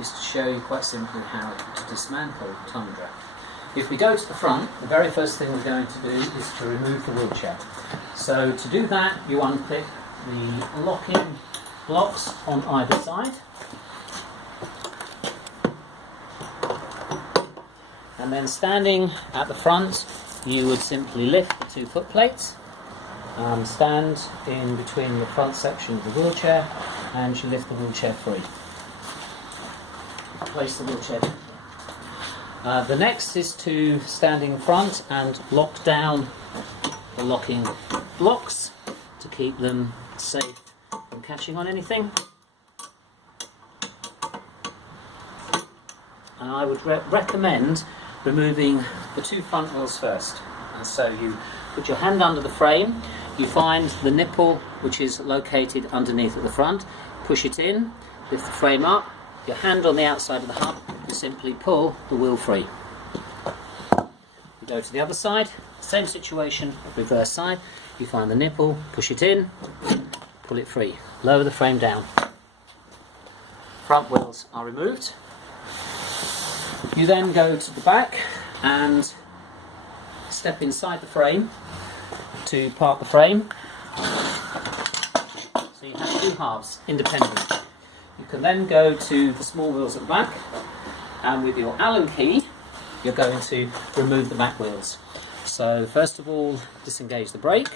is to show you quite simply how to dismantle Tundra. If we go to the front, the very first thing we're going to do is to remove the wheelchair. So to do that, you unclip the locking blocks on either side. And then standing at the front, you would simply lift the 2 foot plates, stand in between the front section of the wheelchair, and you lift the wheelchair free. Place the wheelchair down. The next is to stand in front and lock down the locking blocks to keep them safe from catching on anything. And I would recommend removing the 2 front wheels first. And so you put your hand under the frame, you find the nipple which is located underneath at the front, push it in, lift the frame up, your hand on the outside of the hub, you simply pull the wheel free. You go to the other side, same situation, reverse side, you find the nipple, push it in, pull it free, lower the frame down. Front wheels are removed. You then go to the back and step inside the frame to part the frame. So you have 2 halves, independent. You can then go to the small wheels at the back, and with your Allen key you're going to remove the back wheels. So first of all, disengage the brake,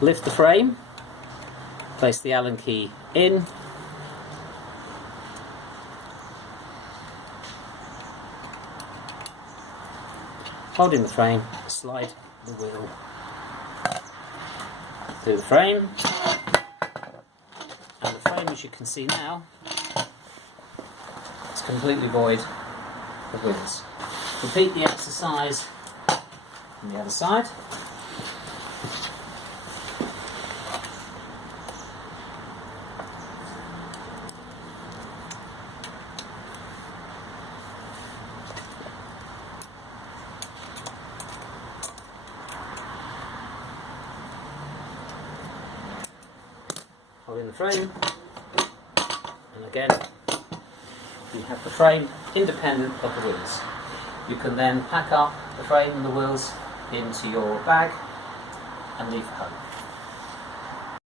lift the frame, place the Allen key in, holding the frame, slide the wheel through the frame, and the frame, as you can see now, is completely void of wheels. Repeat the exercise on the other side. In the frame, and again you have the frame independent of the wheels. You can then pack up the frame and the wheels into your bag and leave for home.